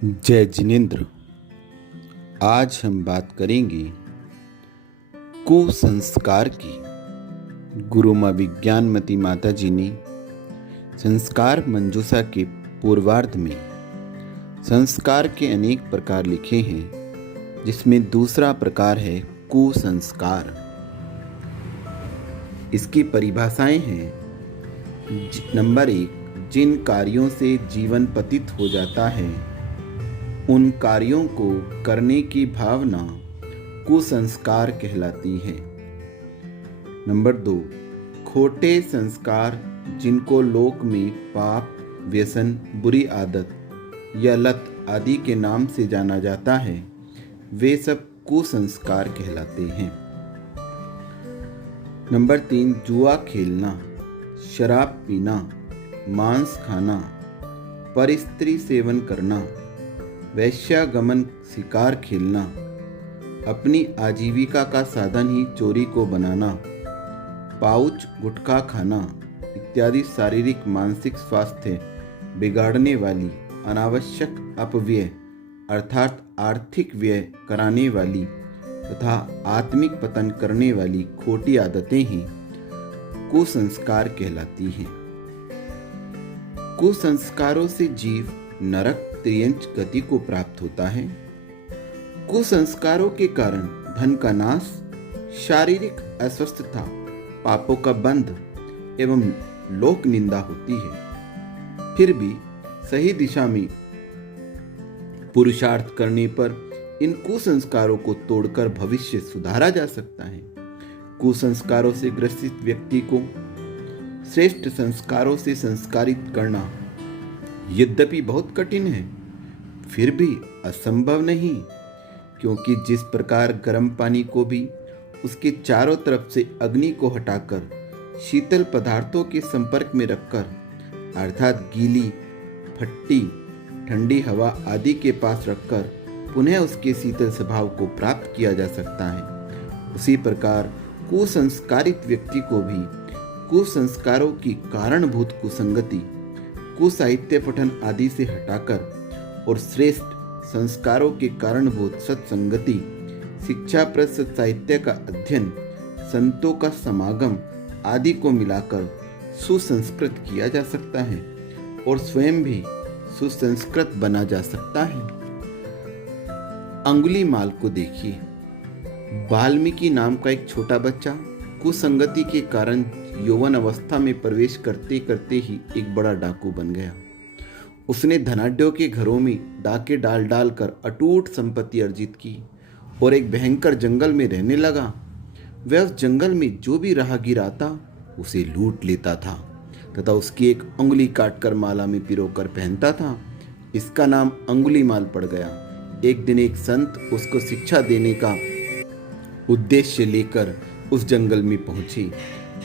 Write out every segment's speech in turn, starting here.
जय जिनेन्द्र। आज हम बात करेंगे कुसंस्कार की। गुरु माँ विज्ञानमती माता जी ने संस्कार मंजूषा के पूर्वार्ध में संस्कार के अनेक प्रकार लिखे हैं, जिसमें दूसरा प्रकार है कुसंस्कार। इसकी परिभाषाएं हैं। नंबर 1, जिन कार्यों से जीवन पतित हो जाता है उन कार्यों को करने की भावना कुसंस्कार कहलाती है। नंबर 2, खोटे संस्कार जिनको लोक में पाप, व्यसन, बुरी आदत या लत आदि के नाम से जाना जाता है, वे सब कुसंस्कार कहलाते हैं। नंबर 3, जुआ खेलना, शराब पीना, मांस खाना, परस्त्री सेवन करना, वैश्यागमन, शिकार खेलना, अपनी आजीविका का साधन ही चोरी को बनाना, पाउच, गुटखा खाना इत्यादि शारीरिक मानसिक स्वास्थ्य बिगाड़ने वाली, अनावश्यक अपव्यय अर्थात आर्थिक व्यय कराने वाली तथा आत्मिक पतन करने वाली खोटी आदतें ही कुसंस्कार कहलाती हैं। कुसंस्कारों से जीव नरक त्रियंच गति को प्राप्त होता है। कुसंस्कारों के कारण धन का नाश, शारीरिक अस्वस्थता, पापों का बंध एवं लोक निंदा होती है। फिर भी सही दिशा में पुरुषार्थ करने पर इन कुसंस्कारों को तोड़कर भविष्य सुधारा जा सकता है। कुसंस्कारों से ग्रसित व्यक्ति को श्रेष्ठ संस्कारों से संस्कारित करना यद्यपि बहुत कठिन है, फिर भी असंभव नहीं, क्योंकि जिस प्रकार गर्म पानी को भी उसके चारों तरफ से अग्नि को हटाकर शीतल पदार्थों के संपर्क में रखकर अर्थात गीली, फट्टी, ठंडी हवा आदि के पास रखकर पुनः उसके शीतल स्वभाव को प्राप्त किया जा सकता है, उसी प्रकार कुसंस्कारित व्यक्ति को भी कुसंस्कारों की कारणभूत कुसंगति, कुसाहित्य पठन आदि से हटाकर और श्रेष्ठ संस्कारों के कारणभूत सत्संगति, शिक्षाप्रद साहित्य का अध्ययन, संतों का समागम आदि को मिलाकर सुसंस्कृत किया जा सकता है और स्वयं भी सुसंस्कृत बना जा सकता है। अंगुलीमाल को देखिए। वाल्मीकि नाम का एक छोटा बच्चा कुसंगति के कारण यौवन अवस्था में प्रवेश करते करते ही एक बड़ा डाकू बन गया। उसने धनाढ्यों के घरों में डाके डाल डाल कर अटूट संपत्ति अर्जित की और एक भयंकर जंगल में रहने लगा। वह उस जंगल में जो भी राहगीर आता उसे लूट लेता था तथा उसकी एक उंगली काटकर माला में पिरोकर पहनता था। इसका नाम अंगुलीमाल पड़ गया। एक दिन एक संत उसको शिक्षा देने का उद्देश्य लेकर उस जंगल में पहुंचे।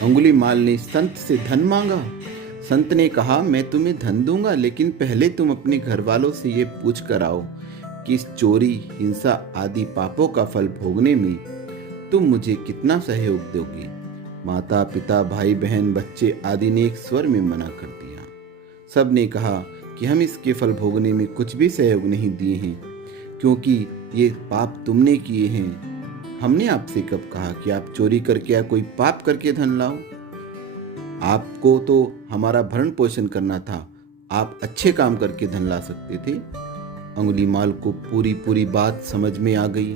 अंगुलीमाल ने संत से धन मांगा। संत ने कहा, मैं तुम्हें धन दूंगा, लेकिन पहले तुम अपने घर वालों से ये पूछ कर आओ कि इस चोरी, हिंसा आदि पापों का फल भोगने में तुम मुझे कितना सहयोग दोगे। माता पिता, भाई बहन, बच्चे आदि ने एक स्वर में मना कर दिया। सब ने कहा कि हम इसके फल भोगने में कुछ भी सहयोग नहीं दिए हैं, क्योंकि ये पाप तुमने किए हैं। हमने आपसे कब कहा कि आप चोरी करके या कोई पाप करके धन लाओ? आपको तो हमारा भरण पोषण करना था, आप अच्छे काम करके धन ला सकते थे। अंगुलीमाल को पूरी बात समझ में आ गई।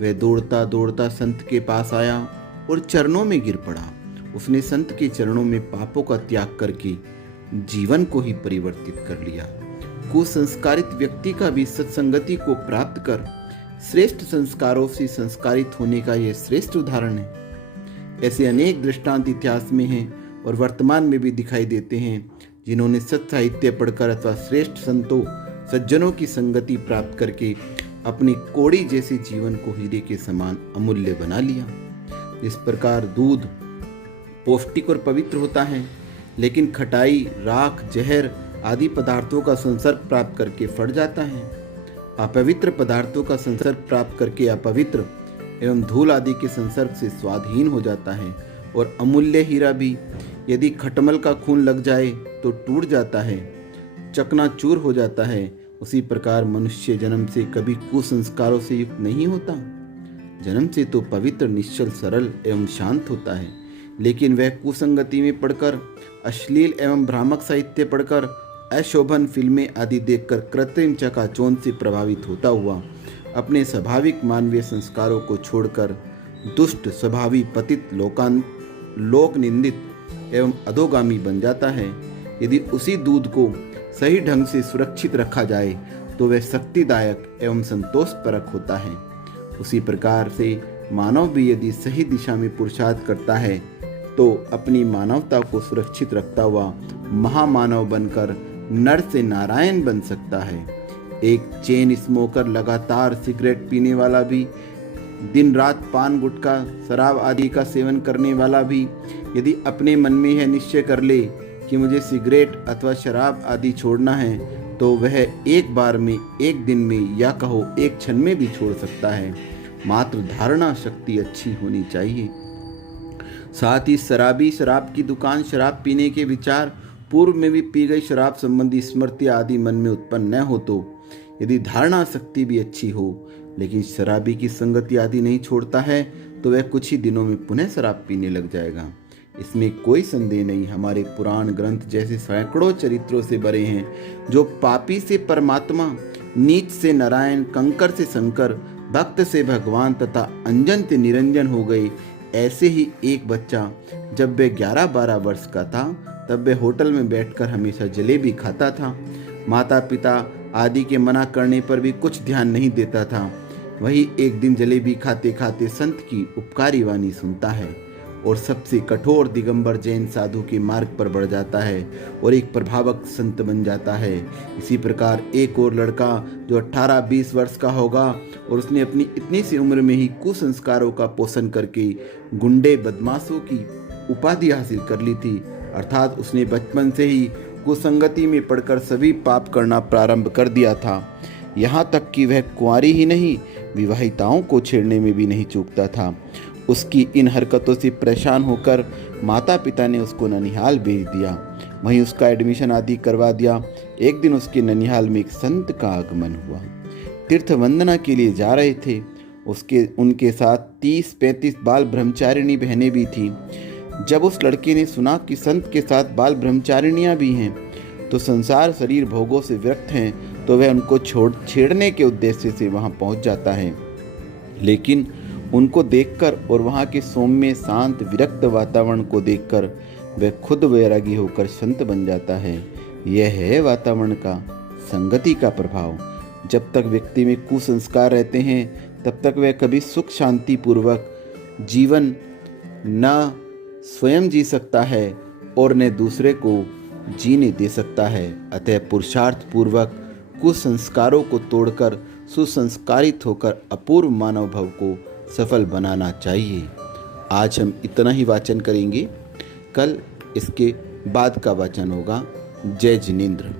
वह दौड़ता दौड़ता संत के पास आया और चरणों में गिर पड़ा। उसने संत के चरणों में पापों का त्याग करके जीवन को ही परिवर्तित कर लिया। कुसंस्कारित व्यक्ति का भी सत्संगति को प्राप्त कर श्रेष्ठ संस्कारों से संस्कारित होने का यह श्रेष्ठ उदाहरण है। ऐसे अनेक दृष्टांत इतिहास में हैं और वर्तमान में भी दिखाई देते हैं, जिन्होंने सत्य साहित्य पढ़कर अथवा श्रेष्ठ संतों, सज्जनों की संगति प्राप्त करके अपनी कोड़ी जैसे जीवन को हीरे के समान अमूल्य बना लिया। इस प्रकार दूध पौष्टिक और पवित्र होता है, लेकिन खटाई, राख, जहर आदि पदार्थों का संसर्ग प्राप्त करके फट जाता है। अपवित्र पदार्थों का संसर्ग प्राप्त करके अपवित्र एवं धूल आदि के संसर्ग से स्वादहीन हो जाता है। और अमूल्य हीरा भी यदि खटमल का खून लग जाए तो टूट जाता है, चकनाचूर हो जाता है उसी प्रकार मनुष्य जन्म से कभी कुसंस्कारों से युक्त नहीं होता। जन्म से तो पवित्र, निश्चल, सरल एवं शांत होता है, लेकिन वह कुसंगति में पढ़कर, अश्लील एवं भ्रामक साहित्य पढ़कर, अशोभन फिल्में आदि देखकर कृत्रिम चकाचौंध से प्रभावित होता हुआ अपने स्वाभाविक मानवीय संस्कारों को छोड़कर दुष्ट स्वभावी, पतित, लोक निंदित एवं अधोगामी बन जाता है। यदि उसी दूध को सही ढंग से सुरक्षित रखा जाए तो वह शक्तिदायक एवं संतोषपरक होता है। उसी प्रकार से मानव भी यदि सही दिशा में पुरुषार्थ करता है तो अपनी मानवता को सुरक्षित रखता हुआ महामानव बनकर नर से नारायण बन सकता है। एक चेन स्मोकर, लगातार सिगरेट पीने वाला भी, दिन रात पान, गुटखा, शराब आदि का सेवन करने वाला भी यदि अपने मन में यह निश्चय कर ले कि मुझे सिगरेट अथवा शराब आदि छोड़ना है तो वह एक बार में, एक दिन में, या कहो एक क्षण में भी छोड़ सकता है। मात्र धारणा शक्ति अच्छी होनी चाहिए। साथ ही शराबी शराब की दुकान, शराब पीने के विचार, पूर्व में भी पी गई शराब संबंधी स्मृति आदि मन में उत्पन्न न हो तो यदि धारणा शक्ति भी अच्छी हो लेकिन शराबी की संगति आदि नहीं छोड़ता है तो वह कुछ ही दिनों में पुनः शराब पीने लग जाएगा। इसमें कोई संदेह नहीं। हमारे पुराण ग्रंथ जैसे सैकड़ों चरित्रों से भरे हैं जो पापी से परमात्मा, नीच से नारायण, कंकर से शंकर, भक्त से भगवान तथा अंजन से निरंजन हो गए। ऐसे ही एक बच्चा जब वह 11-12 वर्ष का था तब वह होटल में बैठकर हमेशा जलेबी खाता था। माता पिता आदि के मना करने पर भी कुछ ध्यान नहीं देता था। वही एक दिन जलेबी खाते खाते संत की उपकारी वाणी सुनता है और सबसे कठोर दिगंबर जैन साधु के मार्ग पर बढ़ जाता है और एक प्रभावक संत बन जाता है। इसी प्रकार एक और लड़का जो 18-20 वर्ष का होगा और उसने अपनी इतनी सी उम्र में ही कुसंस्कारों का पोषण करके गुंडे, बदमाशों की उपाधि हासिल कर ली थी, अर्थात उसने बचपन से ही कुसंगति में पड़कर सभी पाप करना प्रारंभ कर दिया था। यहाँ तक कि वह कुंवारी ही नहीं, विवाहिताओं को छेड़ने में भी नहीं चूकता था। उसकी इन हरकतों से परेशान होकर माता पिता ने उसको ननिहाल भेज दिया। वहीं उसका एडमिशन आदि करवा दिया। एक दिन उसके ननिहाल में एक संत का आगमन हुआ। तीर्थ वंदना के लिए जा रहे थे। उनके साथ 30-35 बाल ब्रह्मचारिणी बहनें भी थीं। जब उस लड़के ने सुना कि संत के साथ बाल ब्रह्मचारिणियाँ भी हैं तो संसार, शरीर, भोगों से विरक्त हैं तो वह उनको छेड़ने के उद्देश्य से वहाँ पहुँच जाता है। लेकिन उनको देखकर और वहाँ के सौम्य, शांत, विरक्त वातावरण को देखकर वह खुद वैरागी होकर संत बन जाता है। यह है वातावरण का, संगति का प्रभाव। जब तक व्यक्ति में कुसंस्कार रहते हैं तब तक वह कभी सुख शांति पूर्वक जीवन न स्वयं जी सकता है और न दूसरे को जीने दे सकता है। अतः पुरुषार्थ पूर्वक कुसंस्कारों को तोड़कर सुसंस्कारित होकर अपूर्व मानव भव को सफल बनाना चाहिए। आज हम इतना ही वाचन करेंगे। कल इसके बाद का वाचन होगा। जय जिनेंद्र।